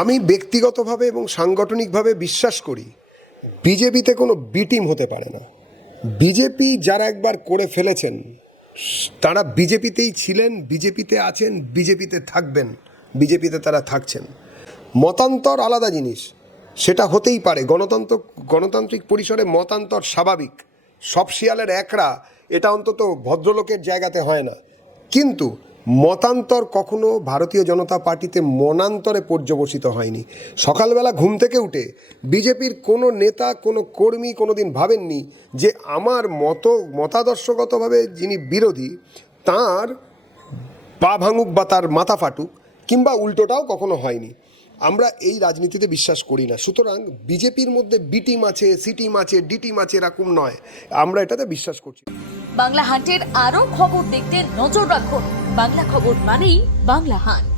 আমি ব্যক্তিগতভাবে এবং সাংগঠনিকভাবে বিশ্বাস করি বিজেপিতে কোনো বি টিম হতে পারে না। বিজেপি যারা একবার করে ফেলেছেন তারা বিজেপিতেই ছিলেন, বিজেপিতে আছেন, বিজেপিতে থাকবেন, বিজেপিতে তারা থাকছেন। মতান্তর আলাদা জিনিস, সেটা হতেই পারে। গণতান্ত্রিক পরিসরে মতান্তর স্বাভাবিক। সব শিয়ালের একরা, এটা অন্তত ভদ্রলোকের জায়গাতে হয় না। কিন্তু মতান্তর কখনো ভারতীয় জনতা পার্টিতে মনান্তরে পর্যবসিত হয়নি। সকালবেলা ঘুম থেকে উঠে বিজেপির কোনো নেতা, কোনো কর্মী কোনো দিন ভাবেননি যে আমার মতাদর্শগতভাবে যিনি বিরোধী তার পা ভাঙুক বা তার মাথা ফাটুক, কিংবা উল্টোটাও কখনো হয়নি। আমরা এই রাজনীতিতে বিশ্বাস করি না। সুতরাং বিজেপির মধ্যে বি টিম আছে, সি টিম আছে, ডি টিম আছে, এরকম নয়। আমরা এটাতে বিশ্বাস করছি। বাংলা হান্টের আরও খবর দেখতে নজর রাখুন। বাংলা খবর মানেই বাংলা হান্ট।